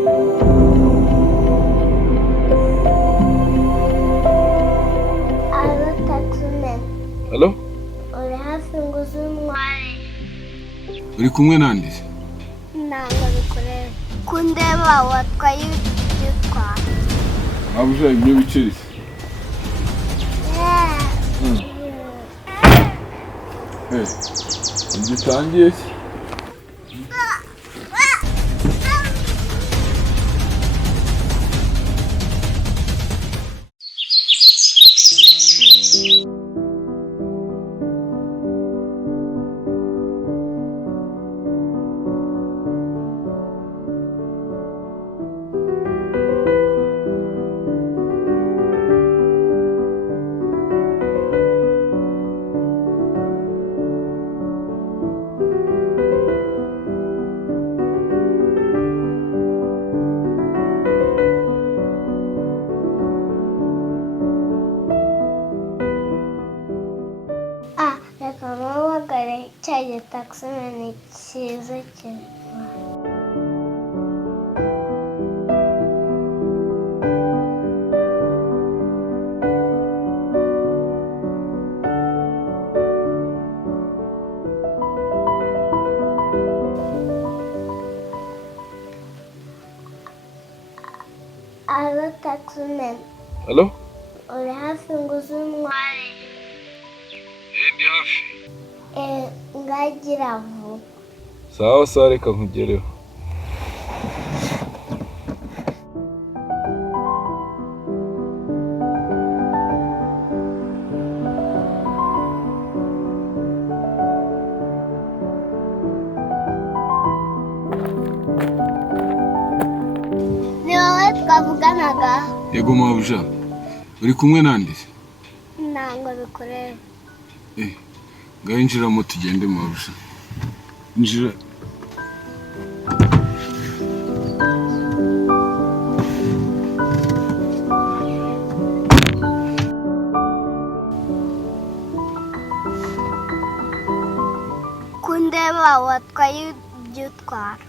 Alo taxman. Halo? Uri hafi nguze umwari. Uri kumwe nande? Ntabwo bikureba. Kundeba watwaye ibitwara. Mabuja ibyo biceri. Igitangiye se? Reka mpamagare cya gitaxman cyiza cyane. Alo taxman. Halo? Uri hafi nguze umwari. Ndi hafi. Ngagira vuba. Sawa sawa reka nkugereho. Ni wowe twavuganaga? Yego mabuja. Uri kumwe nande? Ntabwo bikureba. Ngaho injiramo tugende mabuja. Injira. Kundeba watwaye ibyo utwara.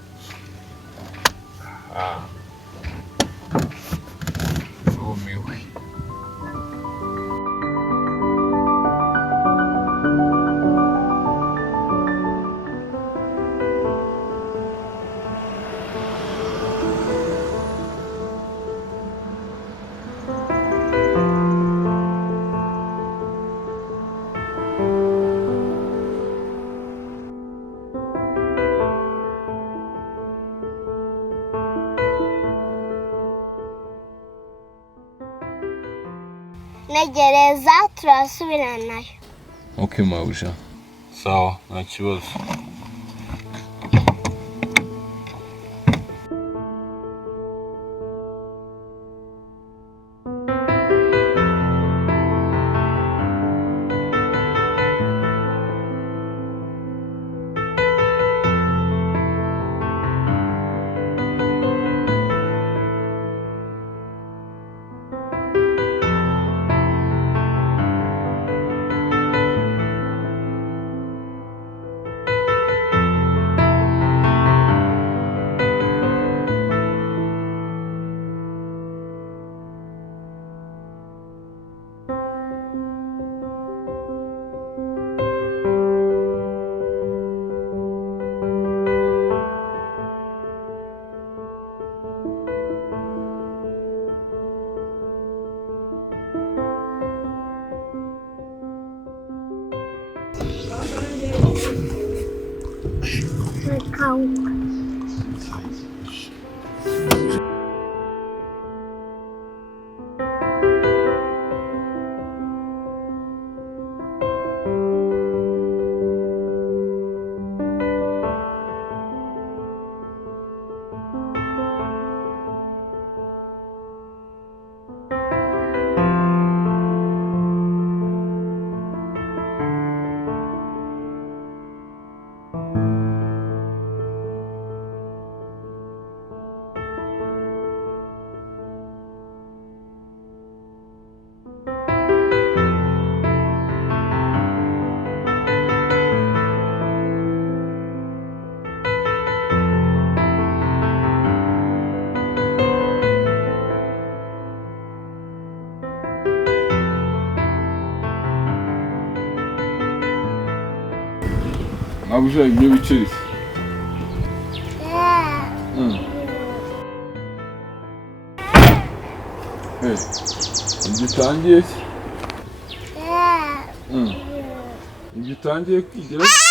Umiwe. Negereza turasubiranayo. Okay mabuja. Sawa nta kibazo. Count. mabuja ibyo biceri. Igitangiye se? Igitangiye kwigira se?